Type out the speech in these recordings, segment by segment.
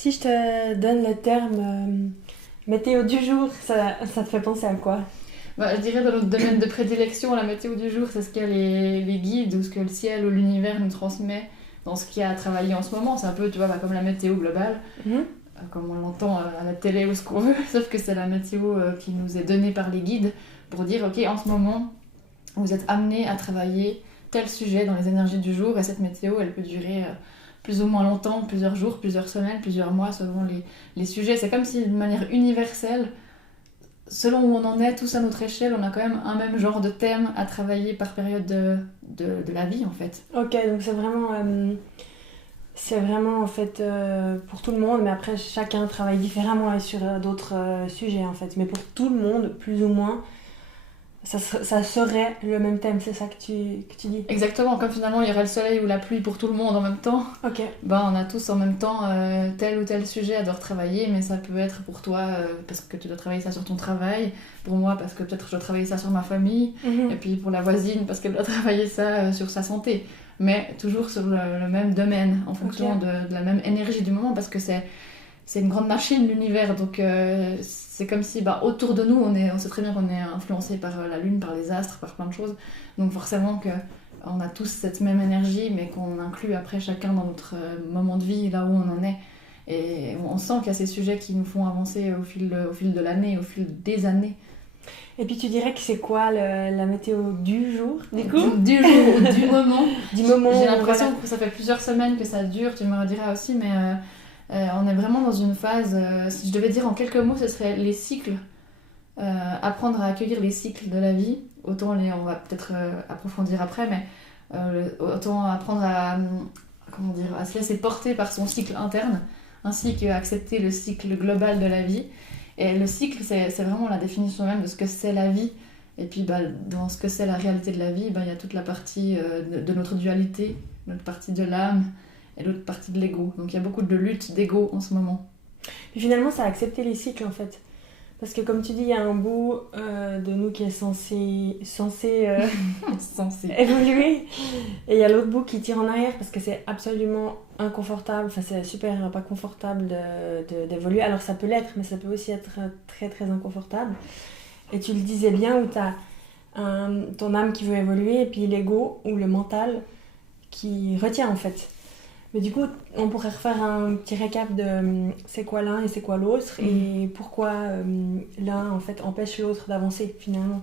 Si je te donne le terme météo du jour, ça te fait penser à quoi? Je dirais dans notre domaine de prédilection, la météo du jour, c'est ce que les guides ou ce que le ciel ou l'univers nous transmet dans ce qu'il y a à travailler en ce moment. C'est un peu, tu vois, comme la météo globale, comme on l'entend à la télé ou ce qu'on veut, sauf que c'est la météo qui nous est donnée par les guides pour dire, ok, en ce moment, vous êtes amenés à travailler tel sujet dans les énergies du jour, et cette météo, elle peut durer plus ou moins longtemps, plusieurs jours, plusieurs semaines, plusieurs mois, selon les sujets. C'est comme si, de manière universelle, selon où on en est, tous à notre échelle, on a quand même un même genre de thème à travailler par période de la vie, en fait. Ok, donc c'est vraiment en fait pour tout le monde, mais après chacun travaille différemment et sur d'autres sujets en fait. Mais pour tout le monde, plus ou moins, ça serait le même thème, c'est ça que tu dis? Exactement, comme finalement il y aurait le soleil ou la pluie pour tout le monde en même temps, Ok. on a tous en même temps tel ou tel sujet à devoir travailler, mais ça peut être pour toi parce que tu dois travailler ça sur ton travail, pour moi parce que peut-être je dois travailler ça sur ma famille, et puis pour la voisine parce qu'elle doit travailler ça sur sa santé, mais toujours sur le même domaine, en fonction de la même énergie du moment, parce que c'est une grande machine, l'univers, donc c'est comme si autour de nous, on sait très bien qu'on est influencé par la lune, par les astres, par plein de choses, donc forcément qu'on a tous cette même énergie, mais qu'on inclut après chacun dans notre moment de vie, là où on en est, et on sent qu'il y a ces sujets qui nous font avancer au fil de l'année, au fil des années. Et puis tu dirais que c'est quoi la météo du jour, du coup? Du jour ou du moment. Du moment. J'ai l'impression que ça fait plusieurs semaines que ça dure, tu me rediras aussi, mais on est vraiment dans une phase, si je devais dire en quelques mots, ce serait les cycles, apprendre à accueillir les cycles de la vie, autant on va peut-être approfondir après, mais autant apprendre à se laisser porter par son cycle interne, ainsi qu'accepter le cycle global de la vie. Et le cycle, c'est vraiment la définition même de ce que c'est la vie. Et puis dans ce que c'est la réalité de la vie, il y a toute la partie de notre dualité, notre partie de l'âme et l'autre partie de l'ego. Donc il y a beaucoup de lutte d'ego en ce moment. Et finalement, ça a accepté les cycles en fait. Parce que comme tu dis, il y a un bout de nous qui est censé évoluer. Et il y a l'autre bout qui tire en arrière parce que c'est absolument inconfortable. Enfin, c'est super pas confortable d'évoluer. Alors ça peut l'être, mais ça peut aussi être très très inconfortable. Et tu le disais bien, où tu as ton âme qui veut évoluer et puis l'ego ou le mental qui retient en fait. Mais du coup, on pourrait refaire un petit récap de c'est quoi l'un et c'est quoi l'autre, et pourquoi l'un en fait empêche l'autre d'avancer finalement.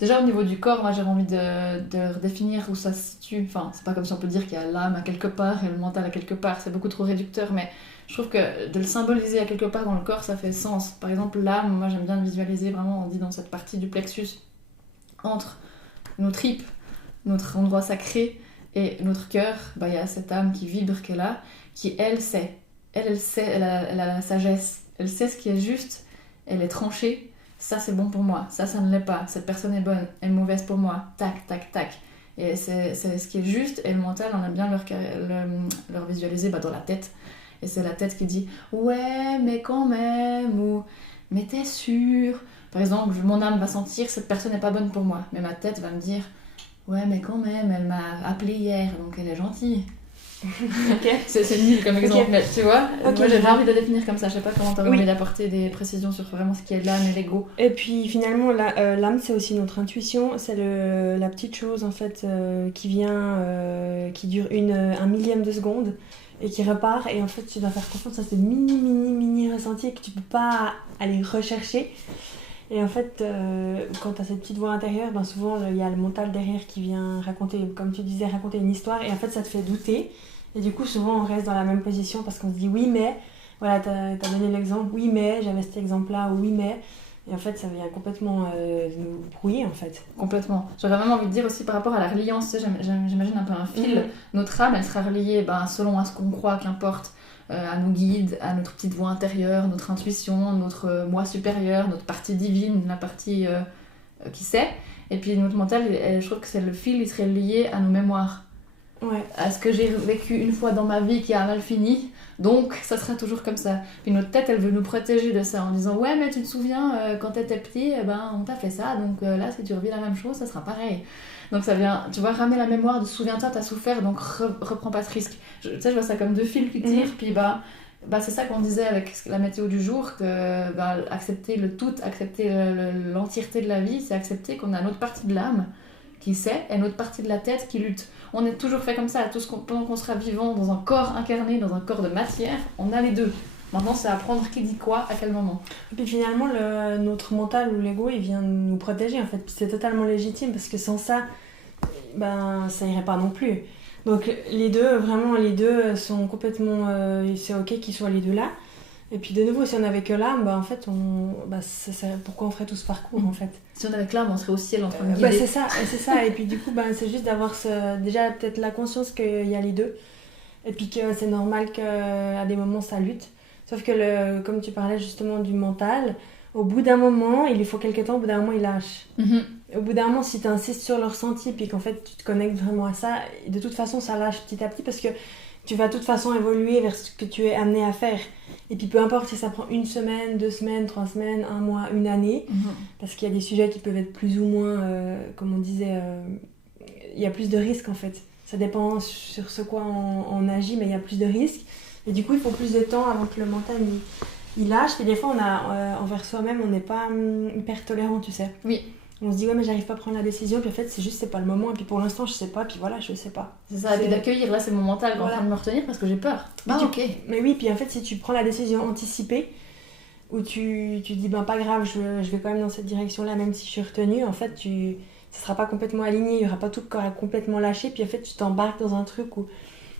Déjà au niveau du corps, moi j'avais envie de redéfinir où ça se situe. Enfin, c'est pas comme si on peut dire qu'il y a l'âme à quelque part et le mental à quelque part, c'est beaucoup trop réducteur, mais je trouve que de le symboliser à quelque part dans le corps, ça fait sens. Par exemple, l'âme, moi j'aime bien le visualiser vraiment, on dit dans cette partie du plexus, entre nos tripes, notre endroit sacré, et notre cœur, il y a cette âme qui vibre, qui est là, qui elle sait. Elle sait, elle a la sagesse. Elle sait ce qui est juste, elle est tranchée. Ça c'est bon pour moi, ça ne l'est pas. Cette personne est bonne, elle est mauvaise pour moi. Tac, tac, tac. Et c'est ce qui est juste, et le mental, on aime bien leur visualiser dans la tête. Et c'est la tête qui dit « Ouais, mais quand même » ou « Mais t'es sûr ?» Par exemple, mon âme va sentir « Cette personne n'est pas bonne pour moi ». Mais ma tête va me dire « Ouais, mais quand même, elle m'a appelé hier, donc elle est gentille. » Okay. C'est nul comme exemple, okay. Mais tu vois, okay, moi j'ai envie de définir comme ça. Je sais pas comment t'as envie d'apporter des précisions sur vraiment ce qui est l'âme et l'ego. Et puis finalement, l'âme, c'est aussi notre intuition. C'est la petite chose en fait qui vient, qui dure un millième de seconde et qui repart. Et en fait, tu dois faire confiance à ce mini ressenti que tu peux pas aller rechercher. Et en fait, quand tu as cette petite voix intérieure, souvent il y a le mental derrière qui vient raconter, comme tu disais, raconter une histoire, et en fait ça te fait douter. Et du coup, souvent on reste dans la même position parce qu'on se dit oui, mais, voilà, t'as donné l'exemple, oui, mais, j'avais cet exemple-là, oui, mais. Et en fait, ça vient complètement nous brouiller en fait. Complètement. J'aurais même envie de dire aussi par rapport à la reliance, j'imagine un peu un fil. Notre âme, elle sera reliée selon à ce qu'on croit, qu'importe. À nos guides, à notre petite voix intérieure, notre intuition, notre moi supérieur, notre partie divine, la partie qui sait. Et puis notre mental, je trouve que c'est le fil, il serait lié à nos mémoires. Ouais. À ce que j'ai vécu une fois dans ma vie qui a mal fini, donc ça sera toujours comme ça. Puis notre tête, elle veut nous protéger de ça en disant « Ouais, mais tu te souviens, quand t'étais petit, on t'a fait ça, donc là, si tu revis la même chose, ça sera pareil. » Donc ça vient, tu vois, ramener la mémoire de souviens-toi, t'as souffert, donc reprends pas ce risque. Je vois ça comme deux fils qui tirent, puis Bah, c'est ça qu'on disait avec la météo du jour, que bah, accepter le tout, accepter l'entièreté de la vie, c'est accepter qu'on a une autre partie de l'âme qui sait et une autre partie de la tête qui lutte. On est toujours fait comme ça, pendant qu'on sera vivant dans un corps incarné, dans un corps de matière, on a les deux. Maintenant, c'est apprendre qui dit quoi, à quel moment. Et puis finalement, notre mental ou l'ego, il vient nous protéger en fait. Puis c'est totalement légitime parce que sans ça, ben, ça irait pas non plus. Donc les deux sont complètement... c'est ok qu'ils soient les deux là. Et puis de nouveau, si on avait que l'âme, bah, en fait, pourquoi on ferait tout ce parcours en fait? Si on avait que l'âme, on serait au ciel en train de guider. Bah, c'est ça. Et puis du coup, ben, c'est juste d'avoir déjà peut-être la conscience qu'il y a les deux. Et puis que c'est normal qu'à des moments, ça lutte. Sauf que, comme tu parlais justement du mental, au bout d'un moment, il lui faut quelques temps, au bout d'un moment, il lâche. Au bout d'un moment, si tu insistes sur le ressenti, puis qu'en fait, tu te connectes vraiment à ça, de toute façon, ça lâche petit à petit parce que tu vas de toute façon évoluer vers ce que tu es amené à faire. Et puis peu importe si ça prend 1 semaine, 2 semaines, 3 semaines, 1 mois, 1 année, parce qu'il y a des sujets qui peuvent être plus ou moins, comme on disait, il y a plus de risques en fait. Ça dépend sur ce quoi on agit, mais il y a plus de risques. Et du coup, il faut plus de temps avant que le mental il lâche. Et des fois, envers soi-même, on n'est pas hyper tolérant, tu sais. Oui. On se dit, ouais, mais j'arrive pas à prendre la décision. Puis en fait, c'est pas le moment. Et puis pour l'instant, je sais pas. Puis voilà, je sais pas. C'est ça, et puis d'accueillir, là, c'est mon mental qui est en train de me retenir parce que j'ai peur. Ok. Mais oui, puis en fait, si tu prends la décision anticipée, où tu dis, ben pas grave, je vais quand même dans cette direction-là, même si je suis retenue, en fait, ça sera pas complètement aligné. Il y aura pas tout le corps complètement lâché. Puis en fait, tu t'embarques dans un truc où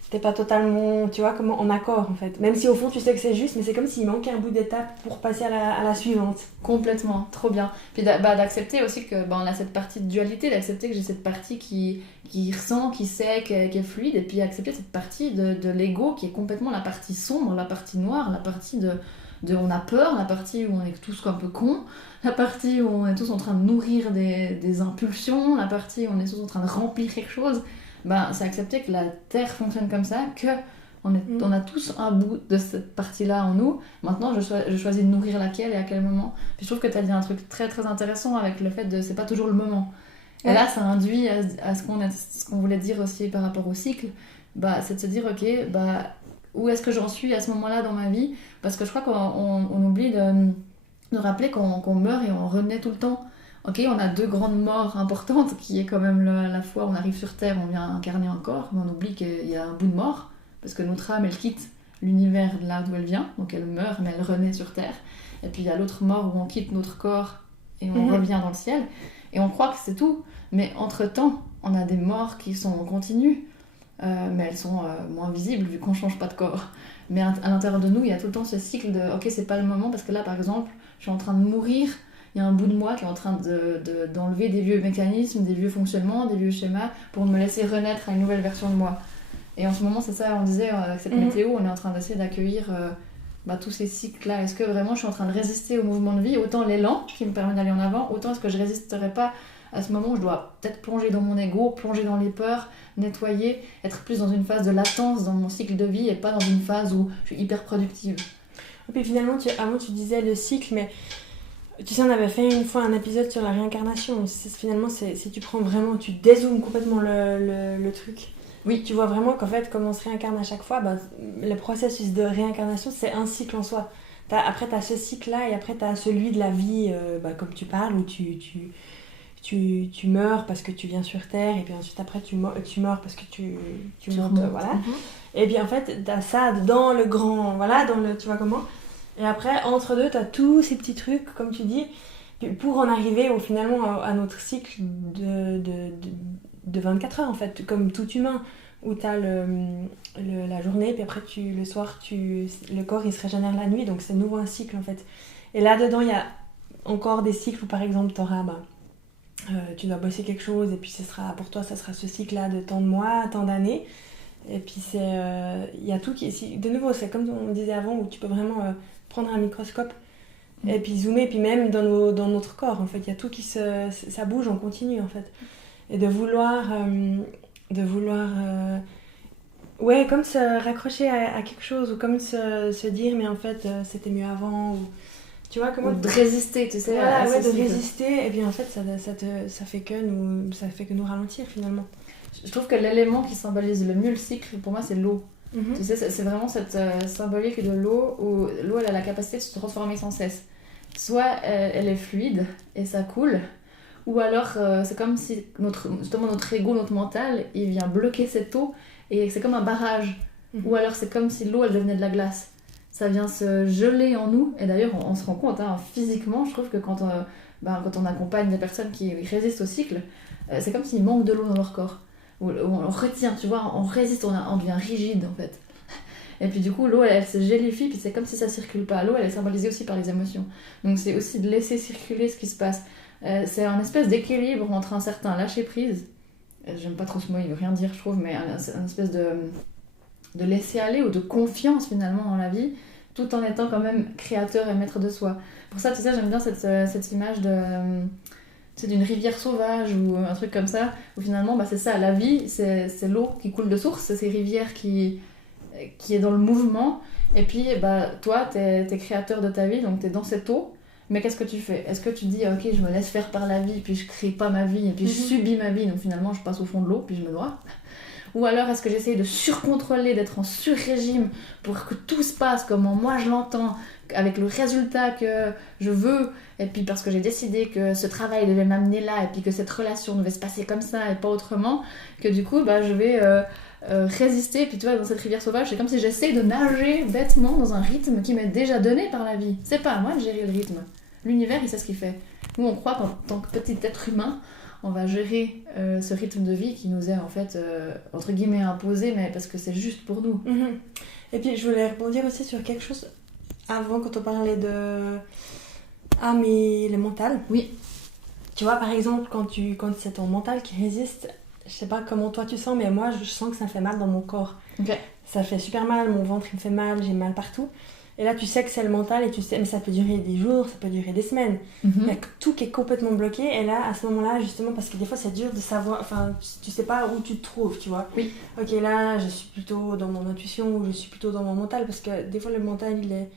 t'es pas totalement, tu vois, comment, en accord en fait. Même si au fond tu sais que c'est juste, mais c'est comme s'il manquait un bout d'étape pour passer à la suivante. Complètement, trop bien. Puis d'accepter aussi que on a cette partie de dualité, d'accepter que j'ai cette partie qui ressent, qui sait, qui est fluide, et puis accepter cette partie de l'ego qui est complètement la partie sombre, la partie noire, la partie de on a peur, la partie où on est tous un peu cons, la partie où on est tous en train de nourrir des impulsions, la partie où on est tous en train de remplir quelque chose. C'est accepter que la Terre fonctionne comme ça, on a tous un bout de cette partie-là en nous. Maintenant, je choisis de nourrir laquelle et à quel moment. Puis je trouve que tu as dit un truc très très intéressant avec le fait de c'est pas toujours le moment. Et là, ça induit à ce qu'on voulait dire aussi par rapport au cycle. C'est de se dire, ok, où est-ce que j'en suis à ce moment-là dans ma vie? Parce que je crois qu'on oublie de rappeler qu'on meurt et on renaît tout le temps. Ok, on a 2 grandes morts importantes, qui est quand même la fois où on arrive sur Terre, on vient incarner un corps, mais on oublie qu'il y a un bout de mort, parce que notre âme, elle quitte l'univers de là d'où elle vient, donc elle meurt, mais elle renaît sur Terre. Et puis il y a l'autre mort où on quitte notre corps et on revient dans le ciel. Et on croit que c'est tout, mais entre-temps, on a des morts qui sont continues, mais elles sont moins visibles vu qu'on change pas de corps. Mais à l'intérieur de nous, il y a tout le temps ce cycle de ok, c'est pas le moment, parce que là, par exemple, je suis en train de mourir. Il y a un bout de moi qui est en train d'enlever des vieux mécanismes, des vieux fonctionnements, des vieux schémas pour me laisser renaître à une nouvelle version de moi. Et en ce moment, c'est ça, on disait avec cette météo, on est en train d'essayer d'accueillir tous ces cycles-là. Est-ce que vraiment je suis en train de résister au mouvement de vie, autant l'élan qui me permet d'aller en avant, autant est-ce que je résisterai pas à ce moment où je dois peut-être plonger dans mon ego, plonger dans les peurs, nettoyer, être plus dans une phase de latence dans mon cycle de vie et pas dans une phase où je suis hyper productive. Et puis finalement, avant tu disais le cycle, mais... Tu sais, on avait fait une fois un épisode sur la réincarnation. Finalement, si tu prends vraiment, tu dézoomes complètement le truc. Oui, tu vois vraiment qu'en fait, comme on se réincarne à chaque fois, le processus de réincarnation, c'est un cycle en soi. Après, tu as ce cycle-là et après, tu as celui de la vie, comme tu parles, où tu meurs parce que tu viens sur Terre et puis ensuite, après, tu meurs parce que tu montes. Voilà. Et puis en fait, tu as ça dans le grand, voilà, tu vois comment. Et après, entre deux, tu as tous ces petits trucs, comme tu dis, pour en arriver finalement à notre cycle de 24 heures, en fait, comme tout humain, où tu as la journée, puis après, le soir, le corps, il se régénère la nuit, donc c'est de nouveau un cycle, en fait. Et là-dedans, il y a encore des cycles où, par exemple, tu auras... tu dois bosser quelque chose, et puis pour toi, ça sera ce cycle-là de tant de mois, tant d'années. Et puis, il y a tout qui... De nouveau, c'est comme on disait avant, où tu peux vraiment... prendre un microscope et puis zoomer, et puis même dans notre corps en fait, il y a tout ça bouge en continu en fait, et de vouloir ouais, comme se raccrocher à quelque chose, ou comme se dire mais en fait c'était mieux avant, ou tu vois comment, ou de résister, tu sais, voilà, ouais, de résister, et puis en fait ça fait que nous ralentir finalement. Je trouve que l'élément qui symbolise le mieux le cycle pour moi c'est l'eau. Tu sais, c'est vraiment cette symbolique de l'eau où l'eau elle a la capacité de se transformer sans cesse. Soit elle est fluide et ça coule, ou alors c'est comme si justement notre ego, notre mental, il vient bloquer cette eau et c'est comme un barrage. Ou alors c'est comme si l'eau elle devenait de la glace. Ça vient se geler en nous. Et d'ailleurs on se rend compte physiquement, je trouve que quand on accompagne des personnes qui résistent au cycle, c'est comme s'il manque de l'eau dans leur corps. Où on retient, tu vois, on résiste, on devient rigide en fait. Et puis du coup l'eau elle se gélifie, puis c'est comme si ça circule pas. L'eau elle est symbolisée aussi par les émotions. Donc c'est aussi de laisser circuler ce qui se passe. C'est un espèce d'équilibre entre un certain lâcher prise. J'aime pas trop ce mot, il veut rien dire je trouve, mais un espèce de laisser aller ou de confiance finalement dans la vie, tout en étant quand même créateur et maître de soi. Pour ça, tu sais, j'aime bien cette image d'une rivière sauvage ou un truc comme ça, où finalement c'est ça, la vie, c'est l'eau qui coule de source, c'est ces rivières qui est dans le mouvement, et puis toi, t'es créateur de ta vie, donc t'es dans cette eau, mais qu'est-ce que tu fais? Est-ce que tu dis, ok, je me laisse faire par la vie, puis je crée pas ma vie, et puis je subis ma vie, donc finalement je passe au fond de l'eau, puis je me noie? Ou alors est-ce que j'essaye de surcontrôler, d'être en sur-régime pour que tout se passe comme moi je l'entends, avec le résultat que je veux, et puis parce que j'ai décidé que ce travail devait m'amener là, et puis que cette relation devait se passer comme ça et pas autrement, que du coup je vais résister, et puis tu vois, dans cette rivière sauvage, c'est comme si j'essaye de nager bêtement dans un rythme qui m'est déjà donné par la vie. C'est pas à moi de gérer le rythme. L'univers, il sait ce qu'il fait. Nous, on croit qu'en tant que petit être humain, on va gérer ce rythme de vie qui nous est en fait entre guillemets imposé, mais parce que c'est juste pour nous. Et puis je voulais rebondir aussi sur quelque chose avant, quand on parlait de mais le mental. Oui. Tu vois, par exemple, quand c'est ton mental qui résiste, je sais pas comment toi tu sens, mais moi je sens que ça me fait mal dans mon corps. Okay. Ça fait super mal, mon ventre il me fait mal, j'ai mal partout. Et là, tu sais que c'est le mental, et tu sais, mais ça peut durer des jours, ça peut durer des semaines. Il y a tout qui est complètement bloqué, et là, à ce moment-là, justement, parce que des fois, c'est dur de savoir, enfin, tu sais pas où tu te trouves, tu vois. Oui. Ok, là, je suis plutôt dans mon intuition, ou je suis plutôt dans mon mental, parce que des fois, le mental, il est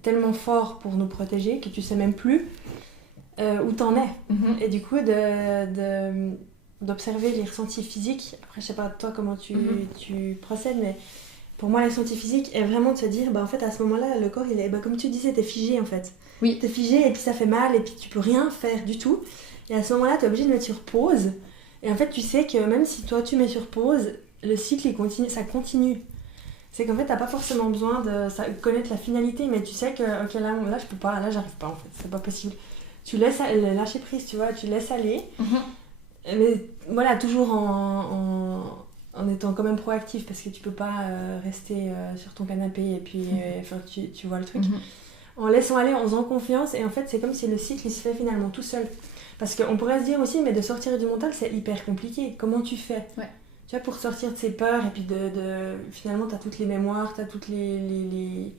tellement fort pour nous protéger que tu sais même plus où t'en es. Et du coup, d'observer les ressentis physiques, après, je sais pas, toi, comment tu procèdes, mais... Pour moi, les ressentis physiques est vraiment de se dire, en fait, à ce moment-là, le corps, il est, comme tu disais, t'es figé, en fait. Oui. T'es figé, et puis ça fait mal, et puis tu peux rien faire du tout. Et à ce moment-là, t'es obligé de mettre sur pause. Et en fait, tu sais que même si toi, tu mets sur pause, le cycle, il continue, ça continue. C'est qu'en fait, t'as pas forcément besoin de connaître la finalité, mais tu sais que, ok, là, je peux pas, là, j'arrive pas, en fait, c'est pas possible. Tu laisses lâcher prise, tu vois, tu laisses aller. Mais voilà, toujours en étant quand même proactif, parce que tu peux pas rester sur ton canapé et puis tu vois le truc. En laissant aller, en faisant confiance, et en fait c'est comme si le cycle il se fait finalement tout seul. Parce qu'on pourrait se dire aussi, mais de sortir du mental c'est hyper compliqué. Comment tu fais? Tu vois, pour sortir de ces peurs, et puis finalement t'as toutes les mémoires, t'as toutes les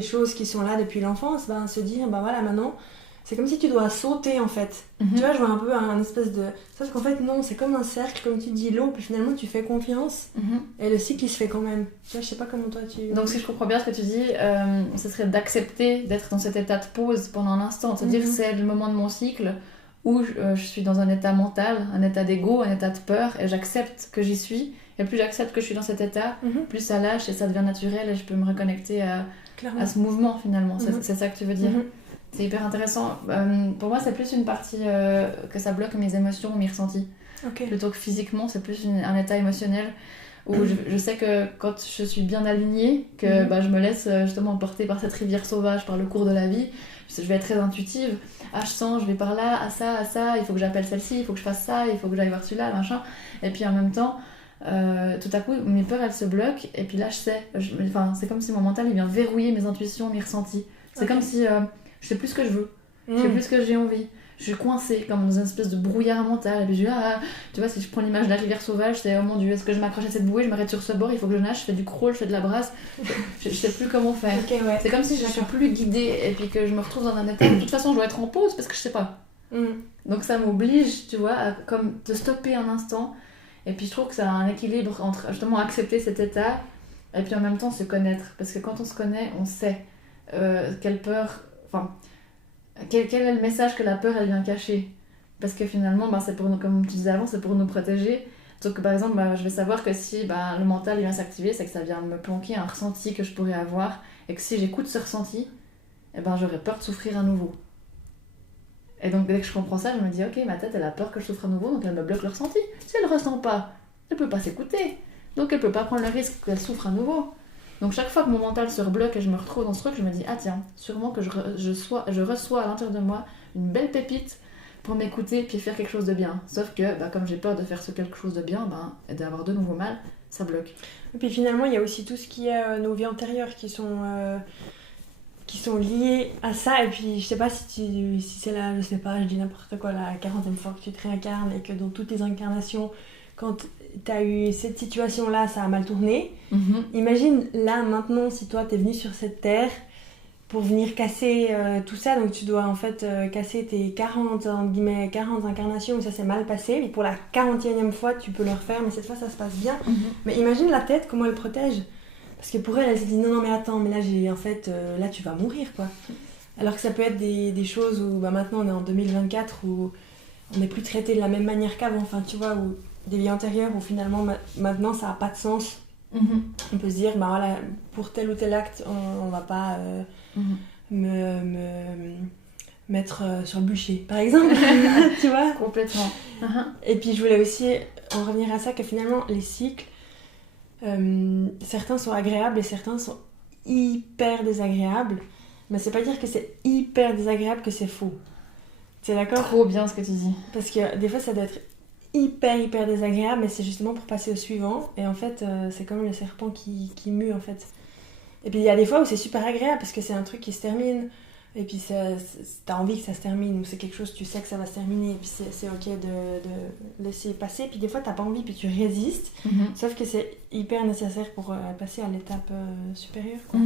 choses qui sont là depuis l'enfance, se dire voilà, maintenant c'est comme si tu dois sauter en fait. Tu vois, je vois un peu un espèce de... Sauf qu'en fait non, c'est comme un cercle, comme tu dis, l'eau, puis finalement tu fais confiance, et le cycle il se fait quand même. Tu vois, je sais pas comment toi tu... Donc si je comprends bien ce que tu dis, ce serait d'accepter d'être dans cet état de pause pendant un instant, c'est-à-dire c'est le moment de mon cycle où je suis dans un état mental, un état d'ego, un état de peur, et j'accepte que j'y suis, et plus j'accepte que je suis dans cet état, plus ça lâche et ça devient naturel, et je peux me reconnecter à ce mouvement finalement. C'est ça que tu veux dire. C'est hyper intéressant. Pour moi, c'est plus une partie que ça bloque mes émotions, mes ressentis. Plutôt que physiquement, c'est plus un état émotionnel où je sais que quand je suis bien alignée, que je me laisse justement emporter par cette rivière sauvage, par le cours de la vie, je vais être très intuitive. Ah, je sens, je vais par là, à ça, il faut que j'appelle celle-ci, il faut que je fasse ça, il faut que j'aille voir celui-là, machin. Et puis en même temps, tout à coup, mes peurs, elles se bloquent, et puis là, je sais. C'est comme si mon mental, il vient verrouiller mes intuitions, mes ressentis. C'est comme si... je sais plus ce que je veux, je sais plus ce que j'ai envie, je suis coincée comme dans une espèce de brouillard mental, et puis je dis tu vois, si je prends l'image de la rivière sauvage, c'est oh mon dieu, est-ce que je m'accroche à cette bouée, je m'arrête sur ce bord, il faut que je nage, je fais du crawl, je fais de la brasse, je sais plus comment faire. C'est comme si je suis plus guidée, et puis que je me retrouve dans un état de toute façon je dois être en pause parce que je sais pas. Donc ça m'oblige, tu vois, à comme de stopper un instant, et puis je trouve que ça a un équilibre entre justement accepter cet état et puis en même temps se connaître, parce que quand on se connaît, on sait quelle peur... quel est le message que la peur elle vient cacher? Parce que finalement, c'est pour nous, comme tu disais avant, c'est pour nous protéger. Donc par exemple, je vais savoir que si le mental vient s'activer, c'est que ça vient me planquer un ressenti que je pourrais avoir, et que si j'écoute ce ressenti, j'aurais peur de souffrir à nouveau. Et donc dès que je comprends ça, je me dis ok, ma tête elle a peur que je souffre à nouveau, donc elle me bloque le ressenti. Si elle ne ressent pas, elle peut pas s'écouter, donc elle peut pas prendre le risque qu'elle souffre à nouveau. Donc chaque fois que mon mental se rebloque et je me retrouve dans ce truc, je me dis ah tiens, sûrement que je reçois à l'intérieur de moi une belle pépite pour m'écouter puis faire quelque chose de bien. Sauf que comme j'ai peur de faire quelque chose de bien, et d'avoir de nouveau mal, ça bloque. Et puis finalement, il y a aussi tout ce qui est nos vies antérieures qui sont liées à ça. Et puis je sais pas si c'est là, je sais pas, je dis n'importe quoi, la 40e fois que tu te réincarnes et que dans toutes tes incarnations, quand t'as eu cette situation-là, ça a mal tourné. Imagine là, maintenant, si toi t'es venu sur cette terre pour venir casser tout ça, donc tu dois en fait casser tes 40 incarnations où ça s'est mal passé, et pour la 40e fois tu peux le refaire, mais cette fois ça se passe bien. Mais imagine la tête, comment elle protège, parce que pour elle se dit non mais attends, mais là là tu vas mourir quoi. Alors que ça peut être des choses où maintenant on est en 2024 où on n'est plus traité de la même manière qu'avant, enfin tu vois, où des vies antérieures où finalement maintenant ça n'a pas de sens. On peut se dire voilà, pour tel ou tel acte on va pas me mettre sur le bûcher par exemple. Tu vois, complètement. Et puis je voulais aussi en revenir à ça, que finalement les cycles certains sont agréables et certains sont hyper désagréables, mais c'est pas dire que c'est hyper désagréable que c'est faux. Tu es d'accord? Trop bien ce que tu dis. Parce que des fois ça doit être hyper désagréable, mais c'est justement pour passer au suivant, et en fait c'est comme le serpent qui mue en fait. Et puis il y a des fois où c'est super agréable parce que c'est un truc qui se termine, et puis t'as envie que ça se termine, ou c'est quelque chose, tu sais que ça va se terminer, et puis c'est ok de laisser passer, puis des fois t'as pas envie, puis tu résistes, sauf que c'est hyper nécessaire pour passer à l'étape supérieure quoi.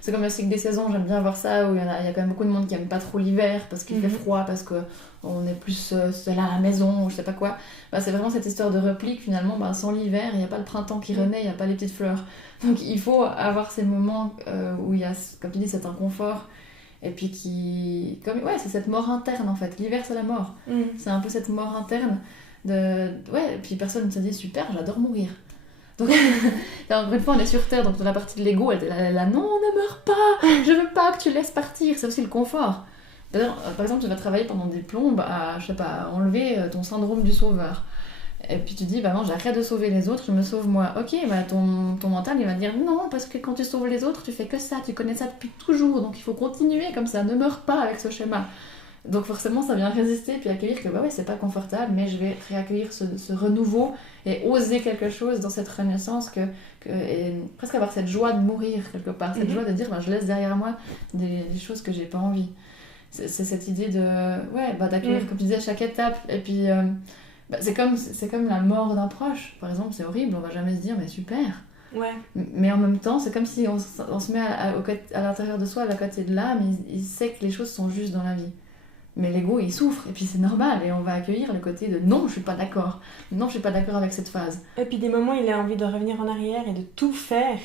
C'est comme le cycle des saisons, j'aime bien voir ça, où il y a quand même beaucoup de monde qui aime pas trop l'hiver parce qu'il fait froid, parce qu'on est plus seul à la maison, ou je sais pas quoi. C'est vraiment cette histoire de repli que finalement sans l'hiver il n'y a pas le printemps qui renaît, il n'y a pas les petites fleurs. Donc il faut avoir ces moments où il y a, comme tu dis, cet inconfort, et puis c'est cette mort interne en fait. L'hiver c'est la mort, c'est un peu cette mort interne et puis personne ne se dit super, j'adore mourir. Donc encore une fois on est sur terre, donc dans la partie de l'ego elle est là non, ne meurs pas, je veux pas que tu laisses partir. C'est aussi le confort. Par exemple tu vas travailler pendant des plombes à enlever ton syndrome du sauveur, et puis tu dis non, j'arrête de sauver les autres, je me sauve moi. Ok, ton mental il va dire non, parce que quand tu sauves les autres tu fais que ça, tu connais ça depuis toujours, donc il faut continuer comme ça, ne meurs pas avec ce schéma. Donc forcément ça vient résister, puis accueillir que c'est pas confortable, mais je vais réaccueillir ce renouveau et oser quelque chose dans cette renaissance, et presque avoir cette joie de mourir quelque part, cette joie de dire je laisse derrière moi des choses que j'ai pas envie. C'est cette idée d'accueillir, comme tu disais, à chaque étape. Et puis c'est comme la mort d'un proche par exemple, c'est horrible, on va jamais se dire mais super. Mais en même temps c'est comme si on se met à l'intérieur de soi, à côté de l'âme, il sait que les choses sont justes dans la vie. Mais l'ego il souffre, et puis c'est normal, et on va accueillir le côté de non, je suis pas d'accord avec cette phase. Et puis des moments il a envie de revenir en arrière et de tout faire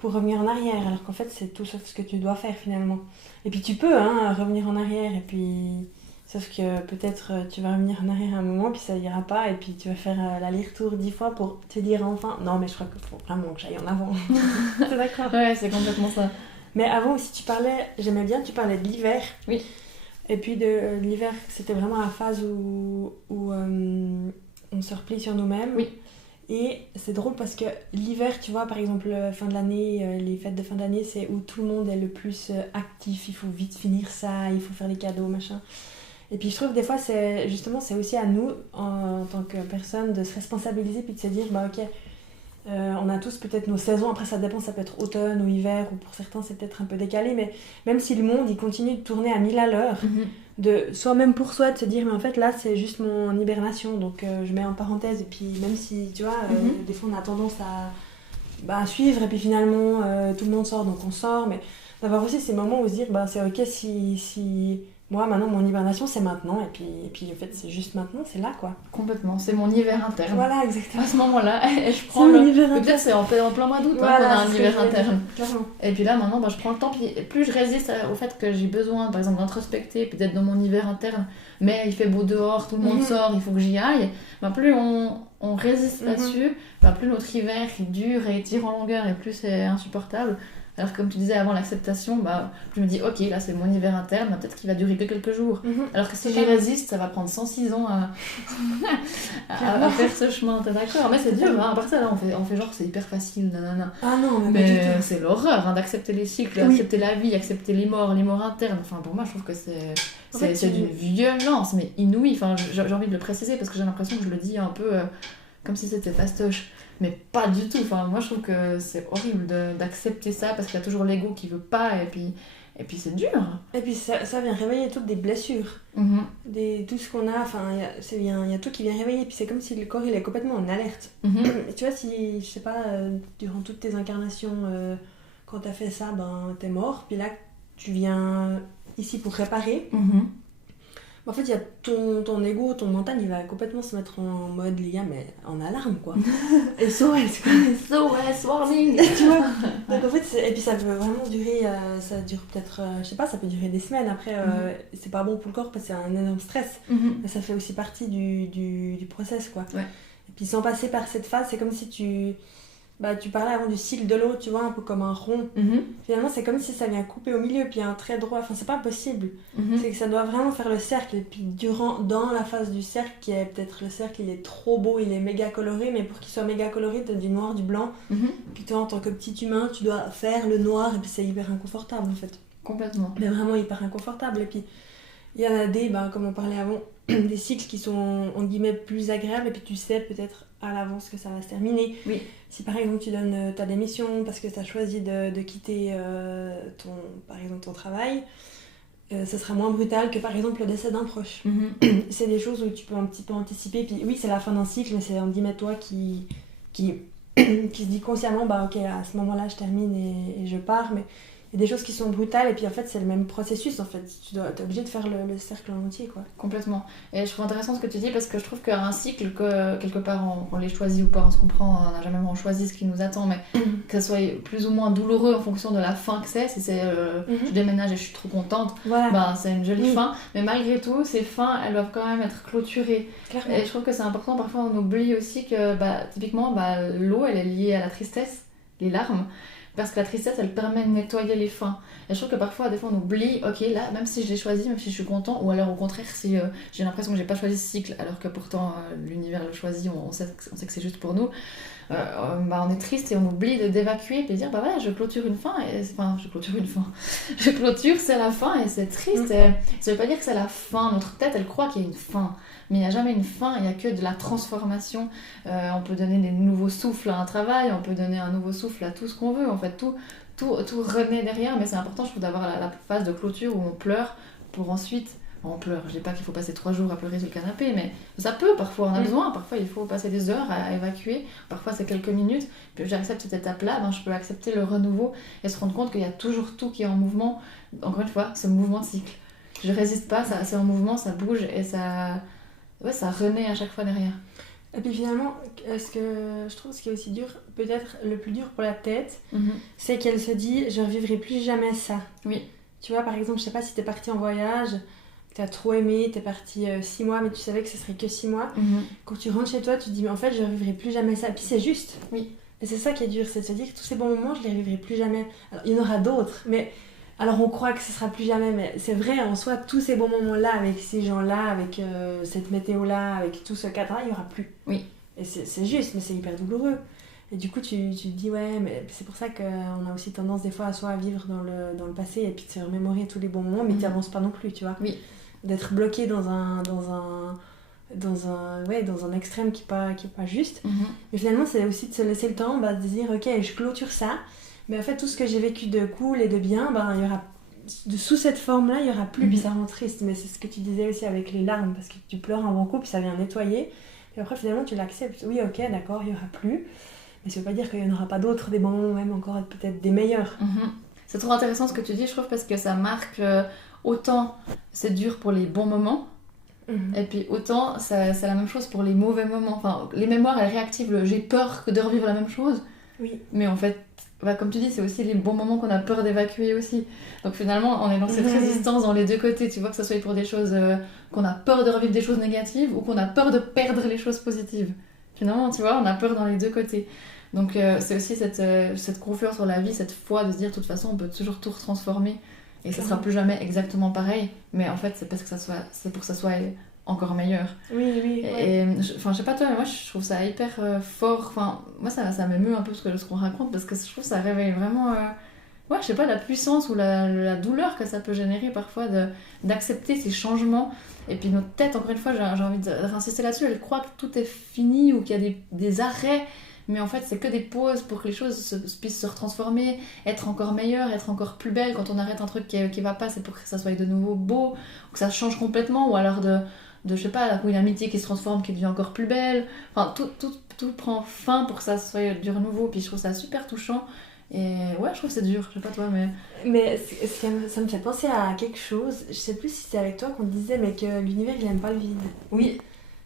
pour revenir en arrière, alors qu'en fait c'est tout sauf ce que tu dois faire finalement. Et puis tu peux revenir en arrière, et puis sauf que peut-être tu vas revenir en arrière un moment, puis ça ira pas, et puis tu vas faire l'aller-retour 10 fois pour te dire enfin non mais je crois qu'il faut vraiment que j'aille en avant. T'es d'accord? Ouais, c'est complètement ça. Mais avant aussi tu parlais de l'hiver. Oui. Et puis de l'hiver, c'était vraiment la phase où on se replie sur nous-mêmes. Oui. Et c'est drôle parce que l'hiver, tu vois, par exemple, fin de l'année, les fêtes de fin d'année, c'est où tout le monde est le plus actif, il faut vite finir ça, il faut faire les cadeaux, machin. Et puis je trouve que des fois, c'est aussi à nous, en tant que personne, de se responsabiliser puis de se dire, ok, on a tous peut-être nos saisons, après ça dépend, ça peut être automne ou hiver, ou pour certains c'est peut-être un peu décalé, mais même si le monde il continue de tourner à 1000 à l'heure, de soi-même pour soi, de se dire mais en fait là c'est juste mon hibernation, donc je mets en parenthèse, et puis même si tu vois, des fois on a tendance à suivre, et puis finalement tout le monde sort donc on sort, mais d'avoir aussi ces moments où se dire c'est ok si moi maintenant mon hibernation c'est maintenant, et puis en fait c'est juste maintenant, c'est là quoi. Complètement, c'est mon hiver interne. Voilà, exactement. À ce moment-là, et je prends peut-être c'est en plein mois d'août, voilà, qu'on a un hiver interne. Clairement. Et puis là maintenant je prends le temps, puis plus je résiste au fait que j'ai besoin par exemple d'introspecter, peut-être dans mon hiver interne, mais il fait beau dehors, tout le monde sort, il faut que j'y aille, plus on résiste là-dessus, bah, plus notre hiver il dure et il tire en longueur et plus c'est insupportable. Alors que comme tu disais avant l'acceptation, bah, je me dis ok là c'est mon hiver interne, bah, peut-être qu'il va durer que quelques jours. Alors que si j'y résiste, ça va prendre 106 ans à faire ce chemin, t'es d'accord? Mais c'est dur, hein. À part ça là on fait genre c'est hyper facile, nanana. Ah non, mais Mais pas du tout. c'est l'horreur hein, d'accepter les cycles, Oui. accepter la vie, accepter les morts internes. Enfin pour moi je trouve que En fait, c'est d'une violence mais inouïe. Enfin j'ai envie de le préciser parce que j'ai l'impression que je le dis un peu comme si c'était fastoche. Mais pas du tout. Enfin, moi, je trouve que c'est horrible d'accepter ça parce qu'il y a toujours l'ego qui veut pas et puis c'est dur. Et puis ça vient réveiller toutes des blessures. Tout ce qu'on a, enfin, il y a tout qui vient réveiller. Puis c'est comme si le corps il est complètement en alerte. Et tu vois, si, je sais pas, durant toutes tes incarnations, quand t'as fait ça, ben t'es mort. Puis là, tu viens ici pour réparer. En fait, il y a ton ego, ton mental, il va complètement se mettre en mode, les gars, mais en alarme, quoi. SOS, quoi. SOS, warning. Tu vois. Donc en fait, et puis ça peut vraiment durer, ça dure peut-être, je sais pas, ça peut durer des semaines. Après, c'est pas bon pour le corps parce que c'est un énorme stress. Mais ça fait aussi partie du process, quoi. Ouais. Et puis sans passer par cette phase, c'est comme si tu parlais avant du cycle de l'eau, tu vois, un peu comme un rond. Finalement, c'est comme si ça vient couper au milieu, puis il y a un trait droit. Enfin, c'est pas possible. C'est que ça doit vraiment faire le cercle. Et puis, dans la phase du cercle, qui est peut-être le cercle, il est trop beau, il est méga coloré, mais pour qu'il soit méga coloré, t'as du noir, du blanc. Puis toi, en tant que petit humain, tu dois faire le noir, et puis c'est hyper inconfortable, en fait. Complètement. Mais vraiment hyper inconfortable. Et puis, il y en a des, comme on parlait avant, des cycles qui sont, en guillemets, plus agréables, et puis tu sais peut-être à l'avance que ça va se terminer. Oui. Si par exemple tu donnes ta démission parce que tu as choisi de quitter par exemple ton travail, ce sera moins brutal que par exemple le décès d'un proche. C'est des choses où tu peux un petit peu anticiper. Puis oui, c'est la fin d'un cycle, mais c'est en guillemets toi qui se dit consciemment, ok, à ce moment-là je termine et je pars. Mais il y a des choses qui sont brutales et puis en fait c'est le même processus en fait. T'es obligé de faire le cercle en entier, quoi. Complètement. Et je trouve intéressant ce que tu dis parce que je trouve qu'un cycle, que quelque part on les choisit ou pas, on se comprend, on n'a jamais vraiment choisi ce qui nous attend, mais que ça soit plus ou moins douloureux en fonction de la fin que c'est. Si c'est je déménage et je suis trop contente, voilà. C'est une jolie fin. Mais malgré tout, ces fins elles doivent quand même être clôturées. Clairement. Et je trouve que c'est important, parfois on oublie aussi que typiquement l'eau elle est liée à la tristesse, les larmes. Parce que la tristesse, elle permet de nettoyer les fins. Et je trouve que parfois, des fois, on oublie, ok, là, même si je l'ai choisi, même si je suis content, ou alors au contraire, si j'ai l'impression que j'ai pas choisi ce cycle, alors que pourtant l'univers le choisit, on sait que c'est juste pour nous, on est triste et on oublie d'évacuer, et de dire, voilà, je clôture une fin, je clôture, c'est la fin, et c'est triste. Et ça veut pas dire que c'est la fin, notre tête, elle croit qu'il y a une fin. Mais il n'y a jamais une fin, il n'y a que de la transformation. On peut donner des nouveaux souffles à un travail, on peut donner un nouveau souffle à tout ce qu'on veut. En fait, tout renaît derrière, mais c'est important, je trouve, d'avoir la phase de clôture où on pleure pour ensuite... On pleure, je dis pas qu'il faut passer 3 jours à pleurer sur le canapé, mais ça peut, parfois on a besoin, parfois il faut passer des heures à évacuer, parfois c'est quelques minutes, puis j'accepte cette étape-là, je peux accepter le renouveau et se rendre compte qu'il y a toujours tout qui est en mouvement. Encore une fois, ce mouvement de cycle. Je résiste pas, c'est en mouvement, ça bouge et ça renaît à chaque fois derrière. Et puis finalement, je trouve ce qui est aussi dur, peut-être le plus dur pour la tête, c'est qu'elle se dit je ne revivrai plus jamais ça. Oui. Tu vois, par exemple, je sais pas si t'es parti en voyage, t'as trop aimé, t'es parti 6 mois, mais tu savais que ce serait que 6 mois. Quand tu rentres chez toi, tu te dis mais en fait je ne revivrai plus jamais ça. Et puis c'est juste. Oui. Et c'est ça qui est dur, c'est de se dire que tous ces bons moments, je les revivrai plus jamais. Alors il y en aura d'autres, mais alors on croit que ce sera plus jamais, mais c'est vrai en soi, tous ces bons moments-là, avec ces gens-là, avec cette météo-là, avec tout ce cadre-là, il n'y aura plus. Oui. Et c'est juste, mais c'est hyper douloureux. Et du coup, tu te dis, ouais, mais c'est pour ça qu'on a aussi tendance des fois à vivre dans le passé et puis de se remémorer tous les bons moments, mais tu n'avances pas non plus, tu vois. Oui. D'être bloqué dans un extrême qui est pas juste. Mais finalement, c'est aussi de se laisser le temps de se dire, ok, je clôture ça, mais en fait, tout ce que j'ai vécu de cool et de bien, il y aura, sous cette forme-là, il n'y aura plus, puis ça rend triste. Mais c'est ce que tu disais aussi avec les larmes, parce que tu pleures un bon coup, puis ça vient nettoyer. Et après, finalement, tu l'acceptes. Oui, ok, d'accord, il n'y aura plus. Mais ça ne veut pas dire qu'il n'y en aura pas d'autres, des bons moments, même encore peut-être des meilleurs. C'est trop intéressant ce que tu dis, je trouve, parce que ça marque autant c'est dur pour les bons moments, et puis autant c'est la même chose pour les mauvais moments. Enfin, les mémoires, elles réactivent le j'ai peur que de revivre la même chose. Oui. Mais en fait, comme tu dis, c'est aussi les bons moments qu'on a peur d'évacuer aussi. Donc finalement, on est dans cette résistance dans les deux côtés. Tu vois, que ce soit pour des choses qu'on a peur de revivre des choses négatives ou qu'on a peur de perdre les choses positives. Finalement, tu vois, on a peur dans les deux côtés. Donc c'est aussi cette confiance en la vie, cette foi de se dire de toute façon on peut toujours tout retransformer et ça sera plus jamais exactement pareil, mais en fait c'est parce que c'est pour que ça soit encore meilleur. Oui, oui. Et enfin, je sais pas toi, mais moi je trouve ça hyper fort. Enfin, moi ça m'émeut un peu ce qu'on raconte parce que je trouve que ça réveille vraiment, ouais, je sais pas, la puissance ou la douleur que ça peut générer parfois d'accepter ces changements. Et puis notre tête, encore une fois, j'ai envie de insister là-dessus, elle croit que tout est fini ou qu'il y a des arrêts. Mais en fait, c'est que des pauses pour que les choses puissent se retransformer, être encore meilleures, être encore plus belles. Quand on arrête un truc qui va pas, c'est pour que ça soit de nouveau beau, ou que ça change complètement, ou alors je sais pas, une amitié qui se transforme, qui devient encore plus belle. Enfin, tout prend fin pour que ça soit du renouveau. Puis je trouve ça super touchant. Et ouais, je trouve que c'est dur, je sais pas toi, mais... Mais ça me fait penser à quelque chose. Je sais plus si c'est avec toi qu'on disait, mais que l'univers, il aime pas le vide. Oui.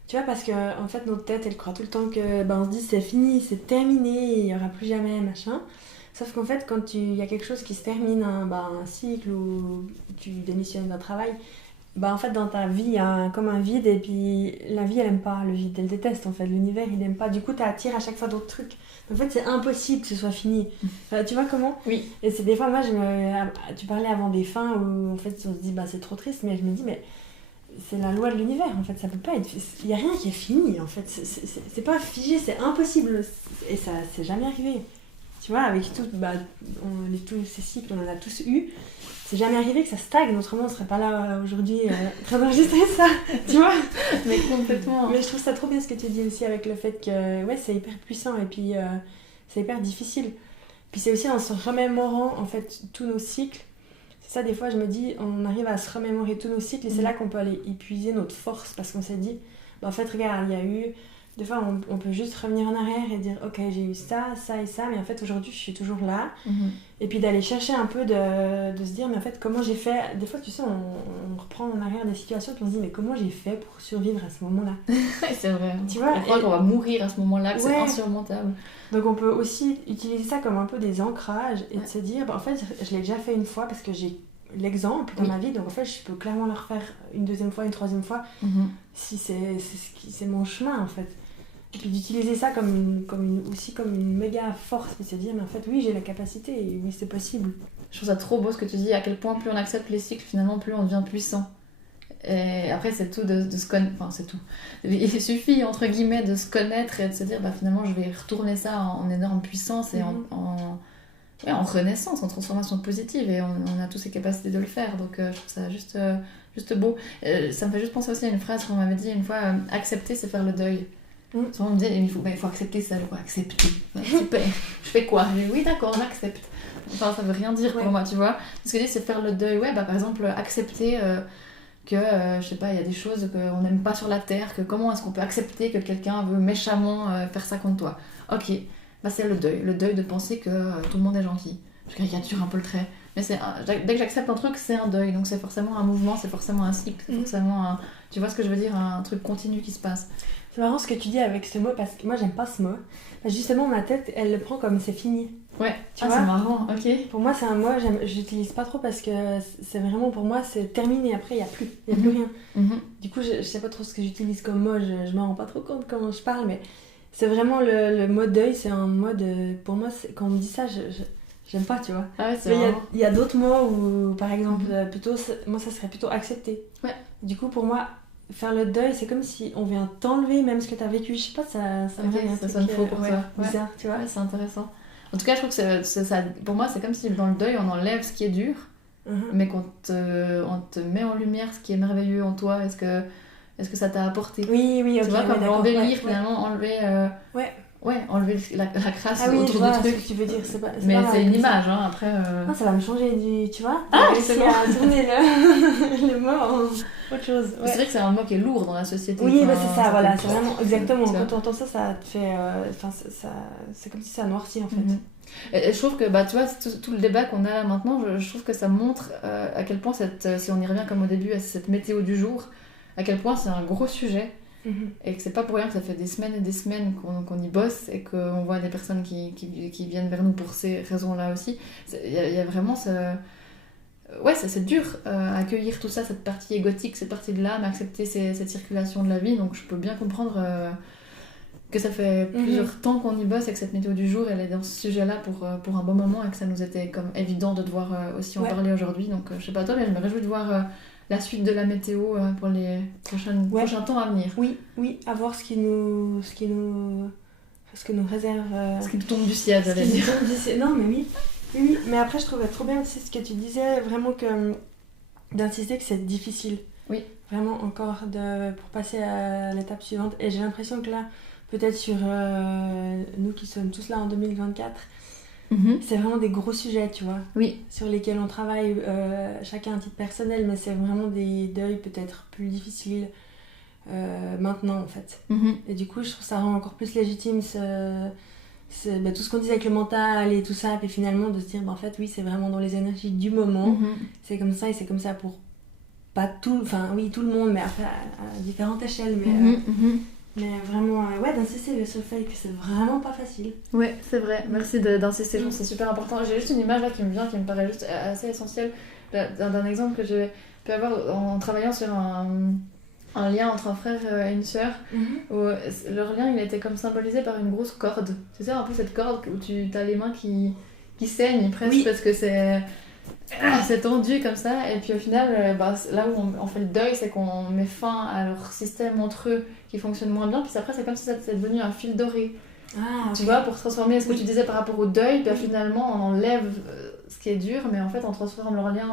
Tu vois, parce que en fait, notre tête, elle croit tout le temps que on se dit c'est fini, c'est terminé, il y aura plus jamais, machin. Sauf qu'en fait, quand il y a quelque chose qui se termine, un cycle ou tu démissionnes d'un travail, en fait, dans ta vie, il y a comme un vide, et puis la vie, elle aime pas le vide, elle déteste en fait. L'univers, il aime pas. Du coup, tu attires à chaque fois d'autres trucs. En fait, c'est impossible que ce soit fini. Tu vois comment ? Oui. Et c'est des fois, moi, tu parlais avant des fins où en fait, on se dit c'est trop triste, mais je me dis, mais c'est la loi de l'univers en fait, ça peut pas être, il y a rien qui est fini en fait, c'est pas figé, c'est impossible, et ça c'est jamais arrivé, tu vois, avec tout, tous ces cycles on en a tous eu, c'est jamais arrivé que ça stagne, autrement on serait pas là aujourd'hui en train d'enregistrer ça, tu vois. Mais complètement. Mais je trouve ça trop bien ce que tu dis aussi avec le fait que ouais, c'est hyper puissant et puis c'est hyper difficile, puis c'est aussi en se remémorant en fait tous nos cycles. Ça, des fois, je me dis, on arrive à se remémorer tous nos cycles et c'est là qu'on peut aller épuiser notre force parce qu'on s'est dit, en fait, regarde, il y a eu... Des fois, on peut juste revenir en arrière et dire, ok, j'ai eu ça, ça et ça, mais en fait, aujourd'hui, je suis toujours là. Et puis d'aller chercher un peu de se dire, mais en fait, comment j'ai fait... Des fois, tu sais, on reprend en arrière des situations et on se dit, mais comment j'ai fait pour survivre à ce moment-là ? C'est vrai. Tu vois, on croit qu'on va mourir à ce moment-là, que c'est insurmontable. Donc on peut aussi utiliser ça comme un peu des ancrages et de se dire, en fait, je l'ai déjà fait une fois parce que j'ai l'exemple dans ma vie, donc en fait, je peux clairement le refaire une deuxième fois, une troisième fois, si c'est mon chemin, en fait. Et puis d'utiliser ça comme une méga force, et se dire, mais en fait, oui, j'ai la capacité, et oui, c'est possible. Je trouve ça trop beau ce que tu dis, à quel point plus on accepte les cycles, finalement, plus on devient puissant. Et après, c'est tout de se connaître, enfin, c'est tout. Il suffit, entre guillemets, de se connaître et de se dire, finalement, je vais retourner ça en énorme puissance et en renaissance, en transformation positive, et on a tous les capacités de le faire, donc je trouve ça juste beau. Ça me fait juste penser aussi à une phrase qu'on m'avait dit une fois, accepter c'est faire le deuil. Souvent on me dit, il faut accepter ça, je crois, accepter. Super, je fais quoi ? Je dis, oui d'accord, on accepte. Enfin, ça veut rien dire pour moi, tu vois. Ce que je dis, c'est faire le deuil. Ouais, par exemple, accepter que, je sais pas, il y a des choses qu'on n'aime pas sur la terre, que comment est-ce qu'on peut accepter que quelqu'un veut méchamment faire ça contre toi ? Ok. C'est le deuil de penser que tout le monde est gentil. Je caricature un peu le trait, mais dès que j'accepte un truc, c'est un deuil, donc c'est forcément un mouvement, c'est forcément un cycle, c'est forcément tu vois ce que je veux dire, un truc continu qui se passe. C'est marrant ce que tu dis avec ce mot, parce que moi j'aime pas ce mot. Justement, ma tête, elle le prend comme c'est fini. Ouais, tu vois, c'est marrant, ok. Pour moi, c'est un mot, j'utilise pas trop parce que c'est vraiment, pour moi, c'est terminé, après il n'y a plus rien. Du coup, je sais pas trop ce que j'utilise comme mot, je me rends pas trop compte quand je parle, mais c'est vraiment le mot deuil, c'est un mot de... Pour moi, quand on me dit ça, j'aime pas, tu vois. Ah ouais, c'est marrant. Il y a d'autres mots où, par exemple, plutôt, moi ça serait plutôt accepter. Ouais. Du coup, pour moi, faire le deuil, c'est comme si on vient t'enlever même ce que t'as vécu. Je sais pas, ça me rend ça sonne faux pour ça. Bizarre, tu vois. Ouais, c'est intéressant. En tout cas, je trouve que ça, pour moi, c'est comme si dans le deuil, on enlève ce qui est dur, mais qu'on te met en lumière ce qui est merveilleux en toi. Est-ce que ça t'a apporté ? Oui, ok. Tu vois, comme embellir, finalement, enlever... enlever la crasse autour du truc. C'est ce que tu veux dire. Mais c'est une image, hein, après... Ah, ça va me changer tu vois. C'est bon. À tourner le mot en autre chose. Ouais. C'est vrai que c'est un mot qui est lourd dans la société. Oui, c'est ça, voilà. C'est vraiment... Exactement. Quand tu entends ça, ça te fait... c'est comme si ça noircit, en fait. Et je trouve que, tu vois, tout le débat qu'on a là maintenant, je trouve que ça montre à quel point, si on y revient comme au début, à cette météo du jour, à quel point c'est un gros sujet. Et que c'est pas pour rien que ça fait des semaines et des semaines qu'on y bosse et qu'on voit des personnes qui viennent vers nous pour ces raisons-là aussi. Il y a vraiment ouais, c'est dur à accueillir tout ça, cette partie égotique, cette partie de l'âme, accepter cette circulation de la vie. Donc je peux bien comprendre que ça fait plusieurs temps qu'on y bosse et que cette météo du jour, elle est dans ce sujet-là pour un bon moment et que ça nous était comme évident de devoir aussi en parler aujourd'hui. Donc, je sais pas toi, mais je me réjouis de voir la suite de la météo pour les prochains temps à venir. Oui, à voir ce que nous réserve. Ce qui nous tombe du ciel, j'allais dire. Non, mais oui. Mais après, je trouvais trop bien aussi ce que tu disais, vraiment d'insister que c'est difficile. Oui. Vraiment encore pour passer à l'étape suivante. Et j'ai l'impression que là, peut-être sur nous qui sommes tous là en 2024, c'est vraiment des gros sujets, tu vois. Oui. Sur lesquels on travaille, chacun à titre personnel, mais c'est vraiment des deuils peut-être plus difficiles maintenant en fait. Et du coup, je trouve ça rend encore plus légitime tout ce qu'on disait avec le mental et tout ça, puis finalement de se dire, en fait, oui, c'est vraiment dans les énergies du moment, c'est comme ça et c'est comme ça pour pas tout, enfin oui, tout le monde, mais après à différentes échelles, mais vraiment, d'insister sur le fait que c'est vraiment pas facile. Ouais, c'est vrai, merci d'insister, je pense que c'est super important. J'ai juste une image là qui me paraît juste assez essentielle d'un exemple que j'ai pu avoir en travaillant sur un lien entre un frère et une sœur, où leur lien il était comme symbolisé par une grosse corde. Tu sais, un peu cette corde où tu as les mains qui saignent presque parce que c'est tendu comme ça, et puis au final, là où on fait le deuil, c'est qu'on met fin à leur système entre eux qui fonctionne moins bien, puis après c'est comme si ça c'est devenu un fil doré. Tu vois, pour transformer ce que tu disais par rapport au deuil, puis finalement on enlève ce qui est dur, mais en fait on transforme leur lien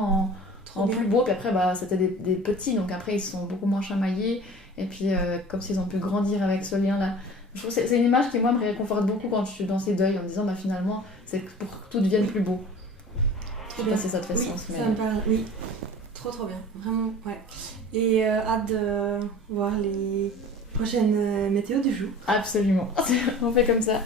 en plus beau, puis après c'était des petits, donc après ils sont beaucoup moins chamaillés, et puis comme s'ils ont pu grandir avec ce lien là. Je trouve que c'est une image qui moi me réconforte beaucoup quand je suis dans ces deuils, en me disant finalement c'est pour que tout devienne plus beau. Je sais pas si ça te fait sens, mais... ça me parle, oui. Trop bien, vraiment, ouais. Et hâte de voir les prochaines météos du jour. Absolument, on fait comme ça.